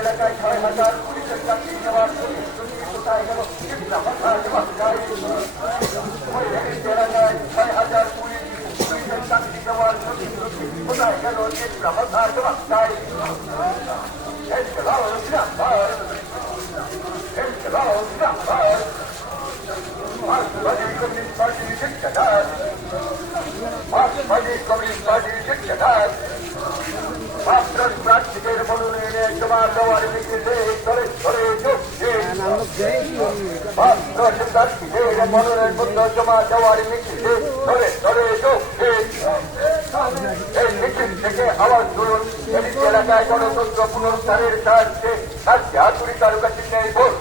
এলাকায় ৬,০০০ পুলিশ প্রার্থীদের মনোনয়নে জমা দেওয়ার মিছিলে ধরে ধরে প্রার্থীদের মনোনয়ন পত্র জমা দেওয়ার মিছিলে ধরে ধরে এই মিছিল থেকে আওয়াজ তুলুন এলাকায় গণতন্ত্র পুনরুদ্ধারের স্বার্থে হাতুড়ি তালুকা চিহ্নে ভোট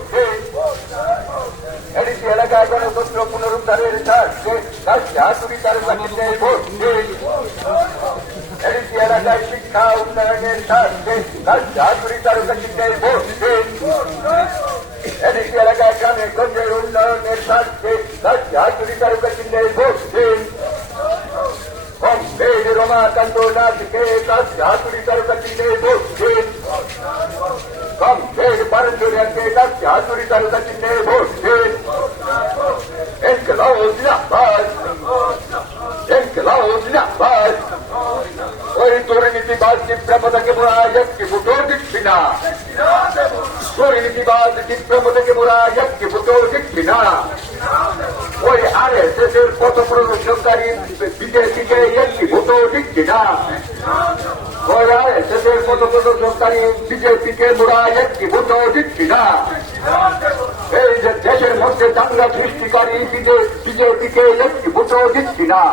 এডিসি এলাকায় গণতন্ত্র পুনরুদ্ধারের স্বার্থে হাতুড়ি তালুকা চিহ্নে ভোট এডিসি এলাকায় শিক্ষা উন্নয়নের স্বার্থে হাতুড়ি তালুকা চিহ্নে ভোট এডিসি এলাকায় গ্রামে গঞ্জের উন্নয়নের স্বার্থে হাতুড়ি তালুকা চিহ্নে ভোট রমাকান্ত নাথকে হাতুড়ি তালুকা চিহ্নে ভোট কমরেড পারজুরিয়াকে হাতুড়ি তালুকা চিহ্নে ভোট ইনকলাব জিন্দাবাদ ইনকলাব জিন্দাবাদ ওই দুর্নীতিবাদ চিত্রপথকে মোরা একটি ফুটো দিচ্ছি না দুর্নীতিবাদ চিত্রপথকে মোরা একটি ফুটো দিচ্ছি না ওই RSS এর পথ প্রদর্শনকারী বিজেপিকে একটি ভোটও দিচ্ছি না ওই RSS এর পথ প্রদর্শনকারী বিজেপিকে মোরা একটি ভোটও দিচ্ছি না এই যে দেশের মধ্যে দাঙ্গা সৃষ্টিকারী বিজেপিকে একটি ভোটও দিচ্ছি না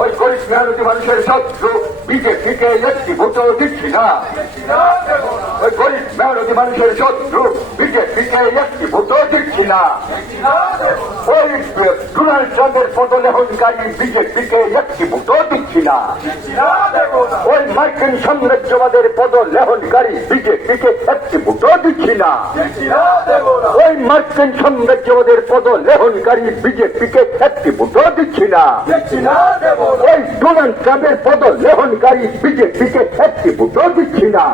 ওই গরিব মেহনতি মানুষের শত্রু বিজেপিকে একটি ভোটও দিচ্ছি না ওই গরিব মেহনতি মানুষের শত্রু বিজেপিকে একটি ভোটও দিচ্ছি না ওই ডোনাল্ড ট্রাম্পের পদলেহনকারী বিজেপিকে একটি ভোটও দিচ্ছি না ওই মার্কিন সাম্রাজ্যবাদের পদলেহনকারী বিজেপিকে একটি ভোটও দিচ্ছি না ওই মার্কিন সাম্রাজ্যবাদের পদলেহনকারী বিজেপিকে একটি ভোটও দিচ্ছি না ওই ডোনাল্ড ট্রাম্পের পদলেহনকারী বিজেপিকে একটি ভোটও দিচ্ছি না।